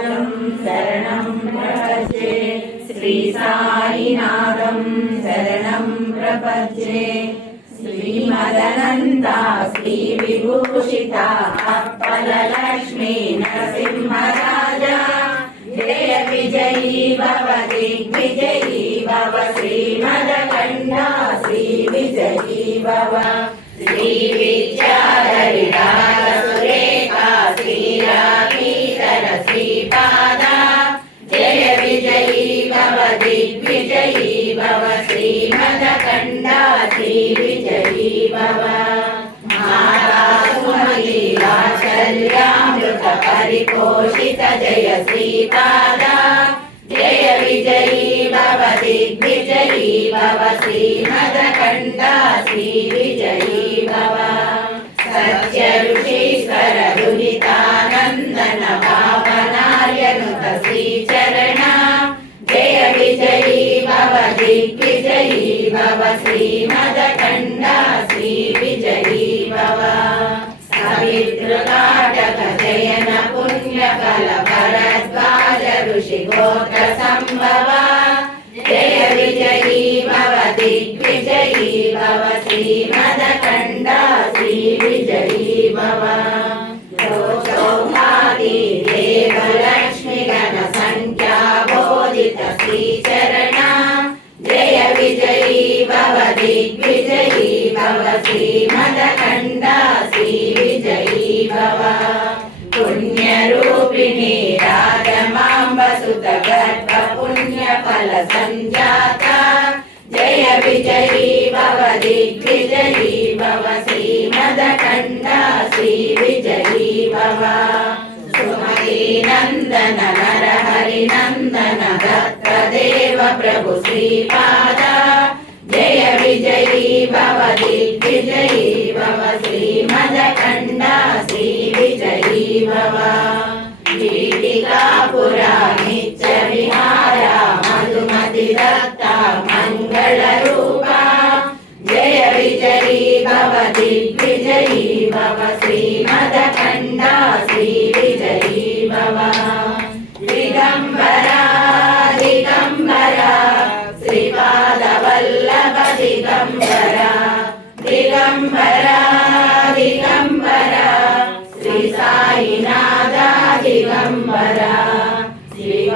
पादं शरणं प्रपद्ये श्री साईनाथं शरणं प्रपद्ये श्रीमदनन्दा श्री विभूषिता अप्पलक्ष्मी नरसिंहराजा जय विजयी भव दिग्विजयी भव श्रीमदकण्ठा श्री विजयी भव श्री विद्याधरिराज सुरेखा श्रीरामीधर श्रीपादा जय विजयी भव दिग्विजयी भव श्रीमदकण्ठा श्री विजयी भव माता सुमती वात्सल्यामृत परिपोषित जय श्रीपादा जय विजयी भव दिग्विजयी भव श्रीमदकण्ठा श्री विजयी भव सत्य ऋषीश्वर दुहितानन्दन पावनार्यनुत श्रीचरणा जय विजयी भव दिग्विजयी भव श्रीमदकण्ठा श्री विजयी भव सवितृकाटक जयन पुण्यफल भरद्वाज ऋषिगोत्र सम्भवा जय विजयी भव दिग्विजयी भव श्रीमदकण्ठा श्री विजयी भव सौभागी देवलक्ष्मी गण संख्या बोधित श्रीचरणा जय विजयी भव दिग्विजयी भव श्रीमदकण्ठा श्री विजयी भव पुण्यरूपिणी राजमाम्बसुत गर्भ पुण्यफल संजाता जय विजयी भव दिग्विजयी भव श्रीमदकण्ठा श्री विजयी भव सुमती नंदन नरहरि नंदन दत्तदेव प्रभु श्रीपादा जय विजयी भव दिग्विजयी भव श्रीमदकण्ठा श्री विजयी भव पीठिकापुरा नित्य विहारा मधुमति दत्ता मंगल रूपा जय विजयी भव दिग्विजयी भव श्रीमदकण्ठा श्री विजयी भव दिगंबरा दिगंबरा श्रीपाद वल्लभ दिगंबरा दिगंबरा दिगंबरा श्री साईनाथ दिगंबरा श्री